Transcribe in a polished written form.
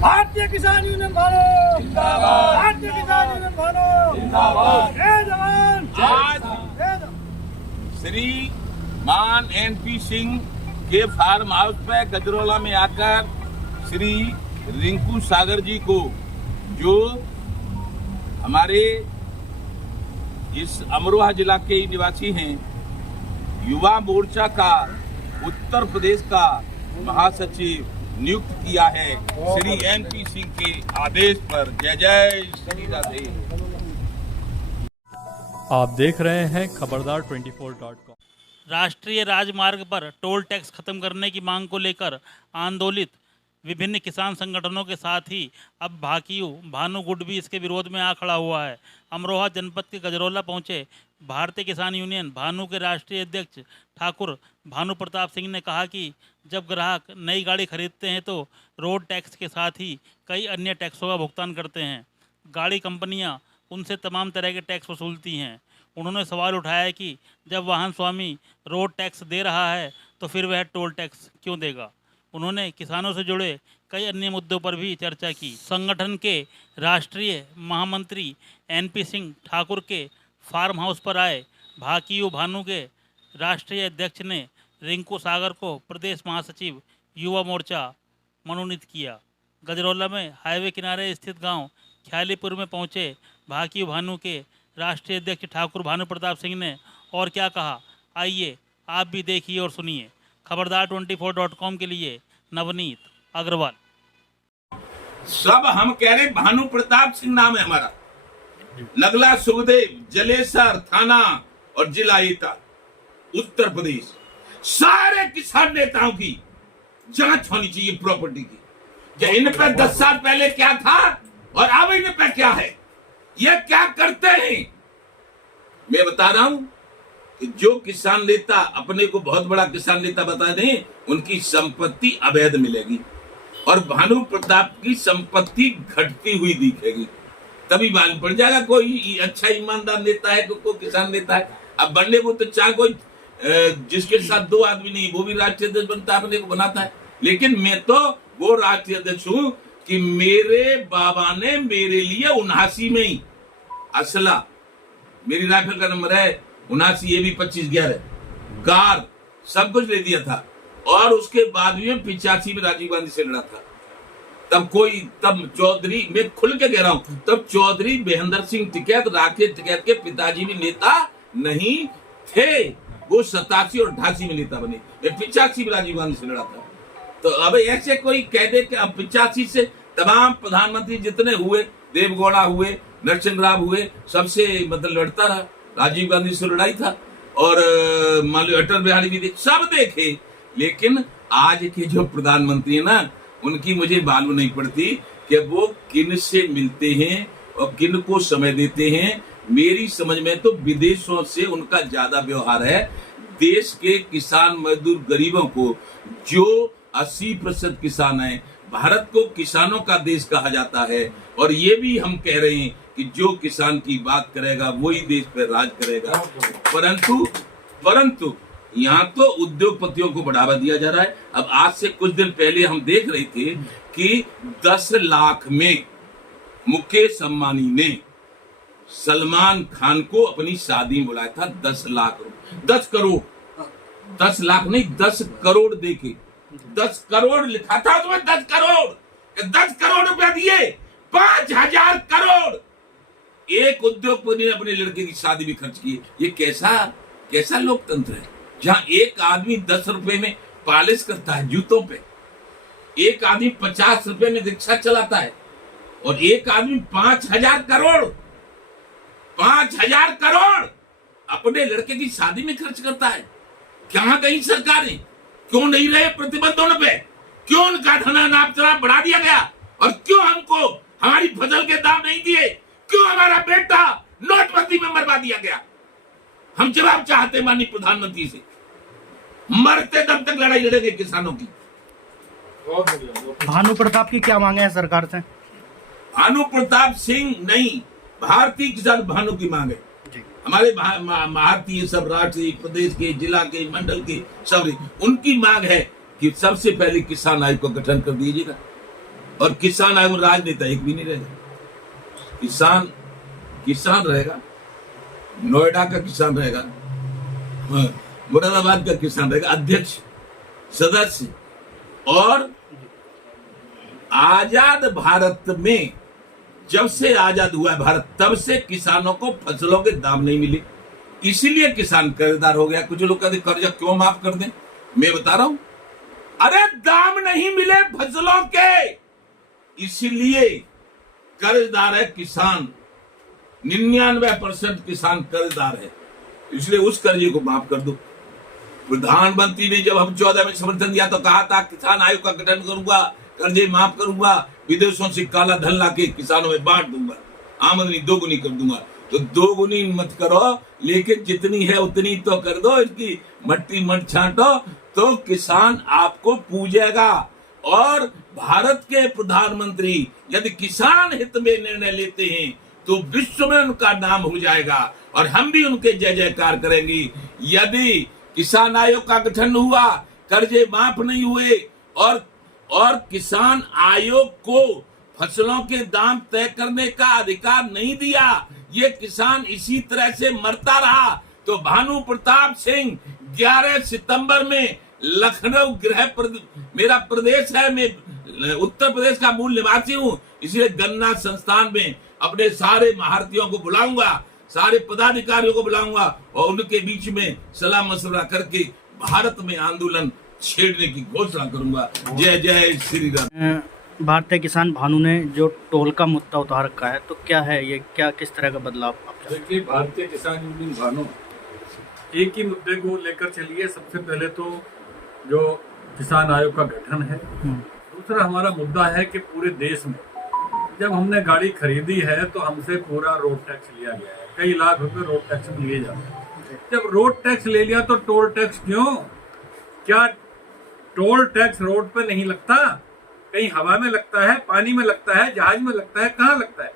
भारतीय किसान यूनियन भानो जिंदाबाद, भारतीय किसान यूनियन भानो जिंदाबाद, जय जवान। आज श्रीमान एनपी सिंह के फार्म हाउस पे गजरौला में आकर श्री रिंकू सागर जी को, जो हमारे इस अमरोहा जिला के निवासी हैं, युवा मोर्चा का उत्तर प्रदेश का महासचिव नियुक्त किया है श्री एनपी सिंह के आदेश पर। जय जय श्री राधे। आप देख रहे हैं खबरदार 24.com। राष्ट्रीय राजमार्ग पर टोल टैक्स खत्म करने की मांग को लेकर आंदोलित विभिन्न किसान संगठनों के साथ ही अब भाकियू भानु गुट भी इसके विरोध में आ खड़ा हुआ है। अमरोहा जनपद के गजरौला पहुंचे भारतीय किसान यूनियन भानु के राष्ट्रीय अध्यक्ष ठाकुर भानु प्रताप सिंह ने कहा कि जब ग्राहक नई गाड़ी खरीदते हैं तो रोड टैक्स के साथ ही कई अन्य टैक्सों का भुगतान करते हैं। गाड़ी कंपनियां उनसे तमाम तरह के टैक्स वसूलती हैं। उन्होंने सवाल उठाया कि जब वाहन स्वामी रोड टैक्स दे रहा है तो फिर वह टोल टैक्स क्यों देगा। उन्होंने किसानों से जुड़े कई अन्य मुद्दों पर भी चर्चा की। संगठन के राष्ट्रीय महामंत्री एनपी सिंह ठाकुर के फार्म हाउस पर आए भाकियू भानु के राष्ट्रीय अध्यक्ष ने रिंकू सागर को प्रदेश महासचिव युवा मोर्चा मनोनीत किया। गजरौला में हाईवे किनारे स्थित गांव ख्यालीपुर में पहुंचे भाकियू भानु के राष्ट्रीय अध्यक्ष ठाकुर भानु प्रताप सिंह ने और क्या कहा, आइए आप भी देखिए और सुनिए। खबरदार 24.com के लिए नवनीत अग्रवाल। सब हम कह रहे भानु प्रताप सिंह नाम है हमारा। नगला, सुखदेव, जलेसर थाना और जिला एटा उत्तर प्रदेश, सारे किसान नेताओं की जांच होनी चाहिए प्रॉपर्टी की। जो इन पे 10 साल पहले क्या था और अब इन पे क्या है, ये क्या करते हैं। मैं बता रहा हूं कि जो किसान नेता अपने को बहुत बड़ा किसान नेता बता दें, उनकी संपत्ति अवैध मिलेगी और भानु प्रताप की संपत्ति घटती हुई दिखेगी। तभी मालूम पड़ जाएगा कोई अच्छा ईमानदार नेता है, कोई किसान नेता है। अब बनने को तो चाहे कोई जिसके साथ 2 आदमी नहीं, वो भी राष्ट्रीय अध्यक्ष बनता है, अपने को बनाता है। लेकिन मैं तो वो राष्ट्रीय अध्यक्ष हूं कि मेरे बाबा ने मेरे लिए 79 में ही असला, मेरी राइफल का नंबर है 79, ये भी 2511 कार सब कुछ ले दिया था। और उसके बाद भी 85 में राजीव गांधी से लड़ा था। तब चौधरी, मैं खुल के कह रहा हूं, तब चौधरी बेहंदर सिंह टिकैत, राकेश टिकैत के पिताजी भी नेता नहीं थे। वो 87 और 88 में नेता बने। मैं 85 में राजीव गांधी से लड़ा था। तो अब ऐसे कोई कह दे कि अब 85 से तमाम प्रधानमंत्री जितने हुए, देवगौड़ा हुए, नरसिंह राव हुए, सबसे मतलब लड़ता रहा। राजीव गांधी से लड़ाई था और मान लो अटल बिहारी भी सब देखे। लेकिन आज के जो प्रधानमंत्री है ना, उनकी मुझे मालूम नहीं पड़ती कि वो किन से मिलते हैं और किन को समय देते हैं। मेरी समझ में तो विदेशों से उनका ज्यादा व्यवहार है। देश के किसान मजदूर गरीबों को, जो 80% किसान हैं, भारत को किसानों का देश कहा जाता है। और ये भी हम कह रहे हैं कि जो किसान की बात करेगा वही देश पर राज करेगा। परंतु यहाँ तो उद्योगपतियों को बढ़ावा दिया जा रहा है। अब आज से कुछ दिन पहले हम देख रहे थे कि 10 लाख में मुकेश अंबानी ने सलमान खान को अपनी शादी में बुलाया था। 10 लाख रुपए, 10 करोड़, 10 लाख नहीं 10 करोड़ देके, 10 करोड़ लिखा था उसमें, 10 करोड़, 10 करोड़ रुपया दिए, 5000 करोड़ एक उद्योगपति ने अपने लड़के की शादी में खर्च किए। ये कैसा लोकतंत्र है, जहां एक आदमी 10 रुपए में पॉलिश करता है जूतों पे, एक आदमी 50 रुपए में रिक्शा चलाता है और एक आदमी 5000 करोड़ अपने लड़के की शादी में खर्च करता है। क्या कहीं सरकारें क्यों नहीं रहे प्रतिबंधों पे? क्यों उनका धनानाप शराब बढ़ा दिया गया? और क्यों हमको हमारी फसल के दाम नहीं दिए? क्यों हमारा बेटा नोटबंदी में मरवा दिया गया? हम जवाब चाहते माननीय प्रधानमंत्री से। मरते दम तक लड़ाई लड़ेंगे किसानों की। भानु प्रताप की क्या मांगे हैं सरकार से? भानु प्रताप सिंह नहीं, भारतीय किसान भानु की मांग है। हमारे भारतीय सब राष्ट्रीय, प्रदेश के, जिला के, मंडल के सब, उनकी मांग है कि सबसे पहले किसान आयोग का गठन कर दीजिएगा। और किसान आयोग राजनेता एक भी नहीं रहेगा। किसान रहेगा, नोएडा का किसान रहेगा, मुरादाबाद का किसान रहेगा, अध्यक्ष, सदस्य। और आजाद भारत में जब से आजाद हुआ है भारत, तब से किसानों को फसलों के दाम नहीं मिले, इसीलिए किसान कर्जदार हो गया। कुछ लोग कहते कर्जा क्यों माफ कर दें, मैं बता रहा हूं, अरे दाम नहीं मिले फसलों के, इसीलिए कर्जदार है किसान। 99% किसान कर्जदार है, इसलिए उस कर्जे को माफ कर दो। प्रधानमंत्री ने जब हम 14 में समर्थन दिया तो कहा था किसान आयोग का गठन करूंगा, कर्जे माफ करूंगा, विदेशों से काला धन लाके किसानों में बांट दूंगा, आमदनी दोगुनी कर दूंगा। तो दोगुनी मत करो, लेकिन जितनी है उतनी तो कर दो, इसकी मट्टी मत छांटो, तो किसान आपको पूजेगा। और भारत के प्रधानमंत्री यदि किसान हित में निर्णय लेते हैं तो विश्व में उनका नाम हो जाएगा और हम भी उनके जय जयकार करेंगे। यदि किसान आयोग का गठन हुआ, कर्जे माफ नहीं हुए और किसान आयोग को फसलों के दाम तय करने का अधिकार नहीं दिया, ये किसान इसी तरह से मरता रहा, तो भानु प्रताप सिंह 11 सितंबर में लखनऊ मेरा प्रदेश है, मैं उत्तर प्रदेश का मूल निवासी हूं, इसलिए गन्ना संस्थान में अपने सारे महारथियों को बुलाऊंगा, सारे पदाधिकारियों को बुलाऊंगा और उनके बीच में सलाह मशवरा करके भारत में आंदोलन छेड़ने की घोषणा करूंगा। जय जय श्री राम। भारतीय किसान भानु ने जो टोल का मुद्दा उठा रखा है, तो क्या है ये, क्या किस तरह का बदलाव? देखिए, भारतीय किसान यूनियन भानु एक ही मुद्दे को लेकर चलिए। सबसे पहले तो जो किसान आयोग का गठन है, दूसरा हमारा मुद्दा है कि पूरे देश में जब हमने गाड़ी खरीदी है तो हमसे पूरा रोड टैक्स लिया गया है, कई लाख रुपए रोड टैक्स लिए जाते हैं। जब रोड टैक्स ले लिया तो टोल टैक्स क्यों? क्या टोल टैक्स रोड पे नहीं लगता? कहीं हवा में लगता है, पानी में लगता है, जहाज में लगता है, कहाँ लगता है?